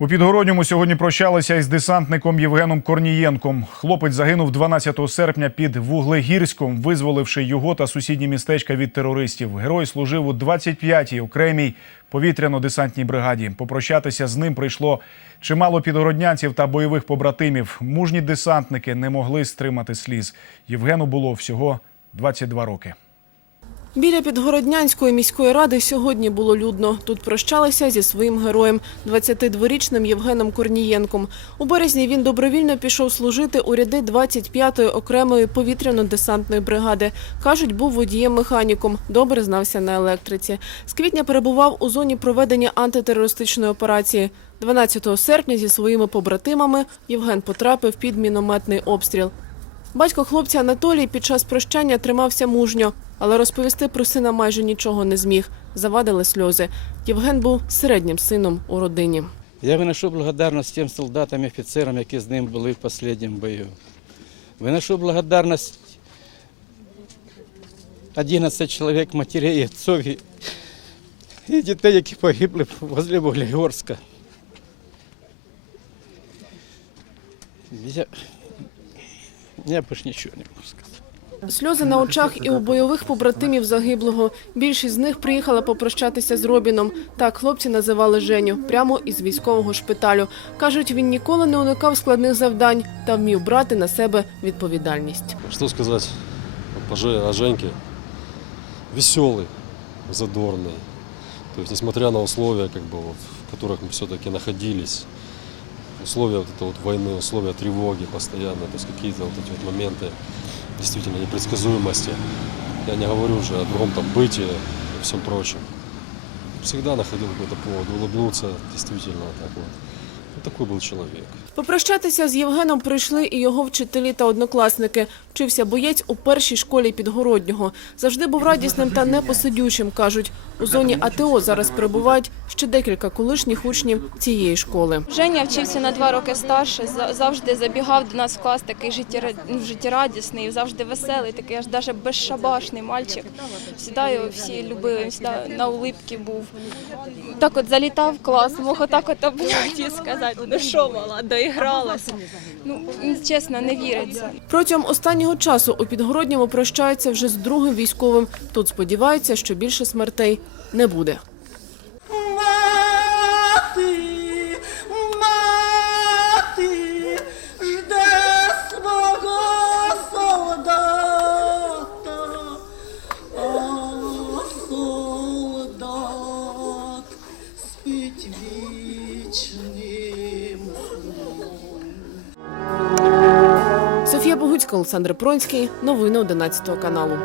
У Підгородньому сьогодні прощалися із десантником Євгеном Корнієнком. Хлопець загинув 12 серпня під Вуглегірськом, визволивши його та сусідні містечка від терористів. Герой служив у 25-й окремій повітряно-десантній бригаді. Попрощатися з ним прийшло чимало підгороднянців та бойових побратимів. Мужні десантники не могли стримати сліз. Євгену було всього 22 роки. Біля Підгороднянської міської ради сьогодні було людно. Тут прощалися зі своїм героєм, 22-річним Євгеном Корнієнком. У березні він добровільно пішов служити у ряди 25-ї окремої повітряно-десантної бригади. Кажуть, був водієм-механіком, добре знався на електриці. З квітня перебував у зоні проведення антитерористичної операції. 12 серпня зі своїми побратимами Євген потрапив під мінометний обстріл. Батько хлопця Анатолій під час прощання тримався мужньо, але розповісти про сина майже нічого не зміг. Завадили сльози. Євген був середнім сином у родині. Я виношу благодарність тим солдатам і офіцерам, які з ним були в останньому бою. Виношу благодарність 11 чоловік матерей, отців і- дітей, які погибли возле Вуглегорська. я більше нічого не можу сказати. Сльози на очах і у бойових побратимів загиблого. Більшість з них приїхала попрощатися з Робіном. Так хлопці називали Женю прямо із військового шпиталю. Кажуть, він ніколи не уникав складних завдань та вмів брати на себе відповідальність. Что сказать о Же- о Женьке? Веселый, задорный. То есть, несмотря на условия, как бы, вот, в которых мы все-таки находились, условия вот этой вот войны, условия тревоги постоянно, то есть какие-то вот эти вот моменты действительно непредсказуемости. Я не говорю уже о другом там быте и всем прочем. Всегда находил какой-то повод улыбнуться, действительно так вот. Вот такой был человек. Попрощатися з Євгеном прийшли і його вчителі та однокласники. Вчився боєць у першій школі Підгороднього. Завжди був радісним та непосидючим, кажуть. У зоні АТО зараз перебувають ще декілька колишніх учнів цієї школи. Женя вчився на два роки старше, за- завжди забігав до нас в клас, такий ну, життєрадісний, завжди веселий, такий аж навіть безшабашний мальчик. Його всі любили, всіда на улипки був. Так от залітав в клас, мог отак от обняти і сказати, ну що мала, доігралася. Ну, чесно, не віриться. Протягом останнього часу у Підгородньому прощаються вже з другим військовим. Тут сподіваються, що більше смертей не буде. Богуцька, Олександр Пронський. Новини 11 каналу.